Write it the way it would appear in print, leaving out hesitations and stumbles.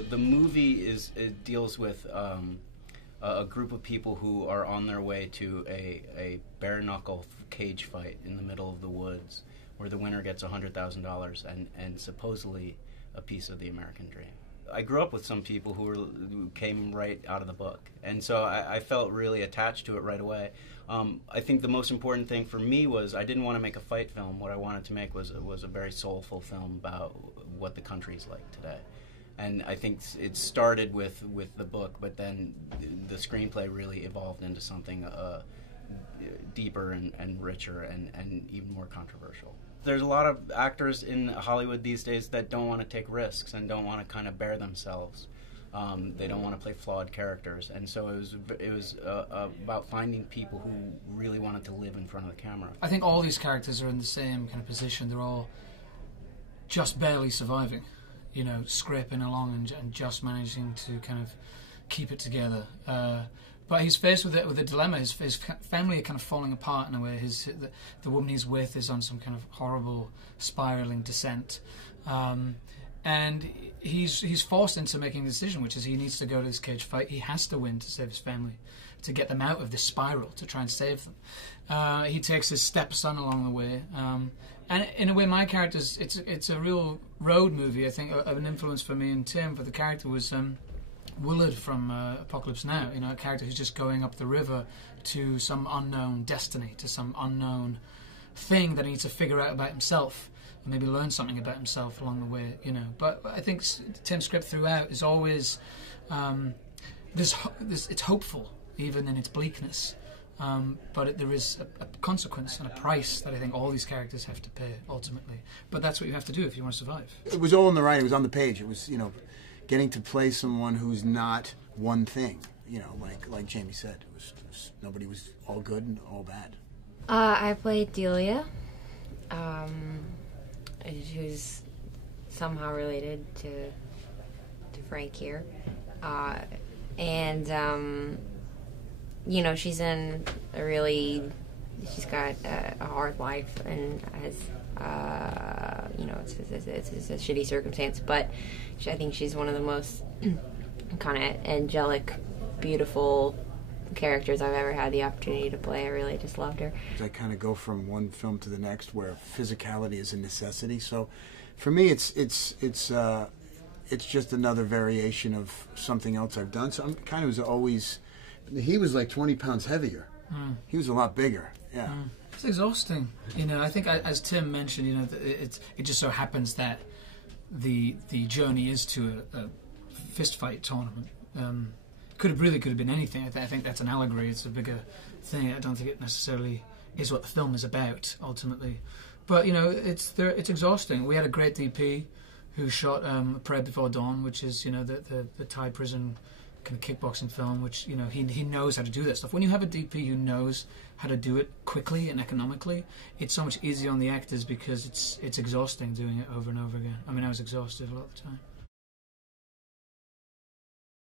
the movie it deals with a group of people who are on their way to a bare knuckle cage fight in the middle of the woods, where the winner gets $100,000 and supposedly a piece of the American dream. I grew up with some people who came right out of the book, and so I felt really attached to it right away. I think the most important thing for me was I didn't want to make a fight film. What I wanted to make was a very soulful film about what the country's like today. And I think it started with the book, but then the screenplay really evolved into something deeper and richer and even more controversial. There's a lot of actors in Hollywood these days that don't want to take risks and don't want to kind of bare themselves. They don't want to play flawed characters, and so it was about finding people who really wanted to live in front of the camera. I think all these characters are in the same kind of position. They're all just barely surviving, you know, scraping along and just managing to kind of keep it together. But he's faced with a dilemma. His family are kind of falling apart in a way. The woman he's with is on some kind of horrible spiraling descent, and he's forced into making a decision, which is he needs to go to this cage fight. He has to win to save his family, to get them out of this spiral, to try and save them. He takes his stepson along the way, and in a way, my character's it's a real road movie. I think an influence for me and Tim for the character was Willard from Apocalypse Now, you know, a character who's just going up the river to some unknown destiny, to some unknown thing that he needs to figure out about himself, and maybe learn something about himself along the way, you know. But I think Tim's script throughout is always it's hopeful, even in its bleakness. But there is a consequence and a price that I think all these characters have to pay ultimately. But that's what you have to do if you want to survive. It was all in the writing. It was on the page. It was, you know, getting to play someone who's not one thing, you know, like Jamie said. It was nobody was all good and all bad. I played Delia, who's somehow related to Frank here, and you know, she's in she's got a hard life and has. You know, it's a shitty circumstance, but I think she's one of the most kind of angelic, beautiful characters I've ever had the opportunity to play. I really just loved her. I kind of go from one film to the next where physicality is a necessity. So, for me, it's just another variation of something else I've done. So I'm kind of always. He was like 20 pounds heavier. He was a lot bigger. Yeah. It's exhausting, you know. I think, as Tim mentioned, you know, it just so happens that the journey is to a fist fight tournament. Could have been anything. I think that's an allegory. It's a bigger thing. I don't think it necessarily is what the film is about ultimately. But you know, it's exhausting. We had a great DP who shot Prayer Before Dawn, which is, you know, the Thai prison kind of kickboxing film, which, you know, he knows how to do that stuff. When you have a DP who knows how to do it quickly and economically, it's so much easier on the actors because it's exhausting doing it over and over again. I mean, I was exhausted a lot of the time.